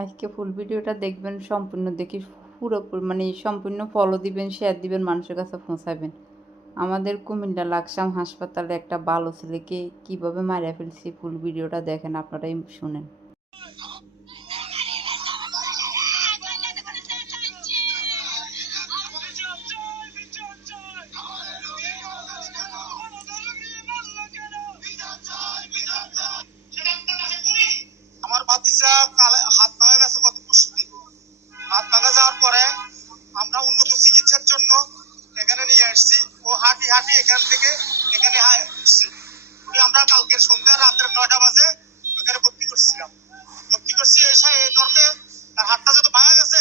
আজকে ফুল ভিডিওটা দেখবেন, সম্পূর্ণ দেখি পুরোপুরি মানে সম্পূর্ণ ফলো দিবেন, শেয়ার দিবেন, মানুষের কাছে পৌঁছাবেন। আমাদের কুমিল্লা লাকসাম হাসপাতালে একটা ভালো ছেলেকে কীভাবে মারিয়া ফেলছি, ফুল ভিডিওটা দেখেন, আপনারাই শুনেন। আমার ভাতিজা হাত ভাঙা গেছে গত পরশুদিন। হাত ভাঙা যাওয়ার পরে আমরা উন্নত চিকিৎসার জন্য এখানে নিয়ে আসছি। ও হাঁটি হাঁটি এখান থেকে এখানে আসছি। আমরা কালকে সন্ধ্যা রাত্রে 9টা বাজে ওখানে ভর্তি করছিলাম। ভর্তি করছি এসে এই নর্মে তার হাতটা যেহেতু ভাঙা গেছে,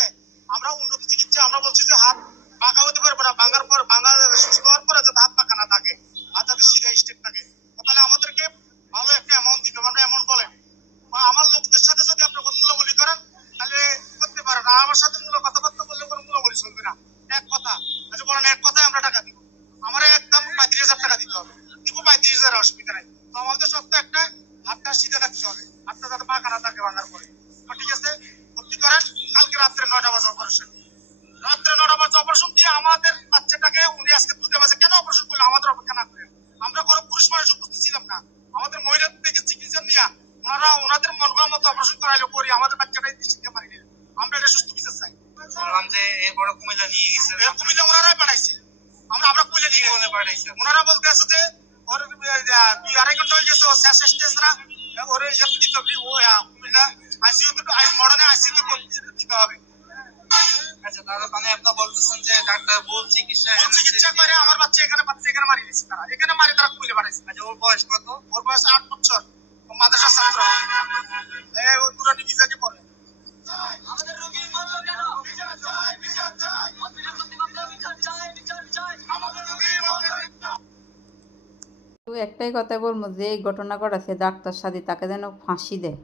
আমরা উন্নত চিকিৎসা আমরা বলছি যে হাত বাঁকা হতে পারবে না, ভাঙার পর ভাঙা সুস্থ হওয়ার পরে যাতে হাত পাকা না থাকে, হাত যাতে সিধা স্টেপ থাকে, তাহলে আমাদেরকে ভালো একটা অ্যামাউন্ট দিতে হবে। আমরা এমন বলেন আমার লোকদের সাথে যদি আপনি মূলামূলি করেন তাহলে করতে পারেন, আর আমার সাথে মূল কথাবার্তা বললে কোনো মূলামূলি চলবে না। এক কথা আচ্ছা বলেন, এক কথায় আমরা টাকা দিব, আমার একদম 35,000 টাকা দিতে হবে, দিব 35,000, অসুবিধা নাই। তো আমাদের সত্য একটা হাতটা সিধা রাখতে হবে, হাতটা যাতে পাকা না থাকে ভাঙার পরে। ঠিক আছে, ভর্তি করেন। কালকে রাত্রে 9টা বাজে অপারেশন, রাত্রে 9টা বাজে অপারেশন দিয়ে আমাদের বাচ্চাটাকে উনি আজকে 2টা বাজে কেন অপারেশন করলো আমাদের অপেক্ষা না করে। আমরা কোনো পুরুষ মানুষ উপস্থিত ছিলাম না, আমাদের মহিলা থেকে চিকিৎসা নিয়ে ওনারা ওনাদের মন করার মতো অপারেশন করাইলো করি, আমাদের বাচ্চাটাই দৃষ্টিতে পারি না। আমরা এটা সুস্থ বিচার চাই। শুনলাম যে এরপরে কুমিল্লা নিয়ে গেছে, কুমিল্লা ওনারাই পাঠাইছে, আমরা কুমিল্লা নিয়ে গেছে পাঠাইছে। ওনারা বলতে আছে যে ওর 2-2.5 ঘন্টা হয়ে গেছে, ও শেষ স্টেজ না, ওরে ইয়ে দিতে হবে, ও কুমিল্লা আইসিইউতে মডার্নে আইসিইউতে দিতে হবে। আচ্ছা, তাহলে মানে আপনি বলতেছেন যে ডাক্তার ভুল চিকিৎসা করে আমার বাচ্চা এখানে মারি দিয়েছে, তারা এখানে মারি তারা কুমিল্লা পাঠাইছে। আচ্ছা, ওর বয়স কত? ওর বয়স 8 বছর, মাদ্রাসা ছাত্র, ও দুরানি বিভাগে পড়ে। আমাদের রোগী মরলো কেন? বিচার চাই, বিচার চাই, হসপিটাল কর্তৃপক্ষ বিচার চাই, বিচার চাই, আমাদের রোগী মরলো কেন? তো একটাই কথা বলবো, যে এই ঘটনা ঘটাছে ডাক্তার সাথে তাকে যেন ফাঁসি দেয়।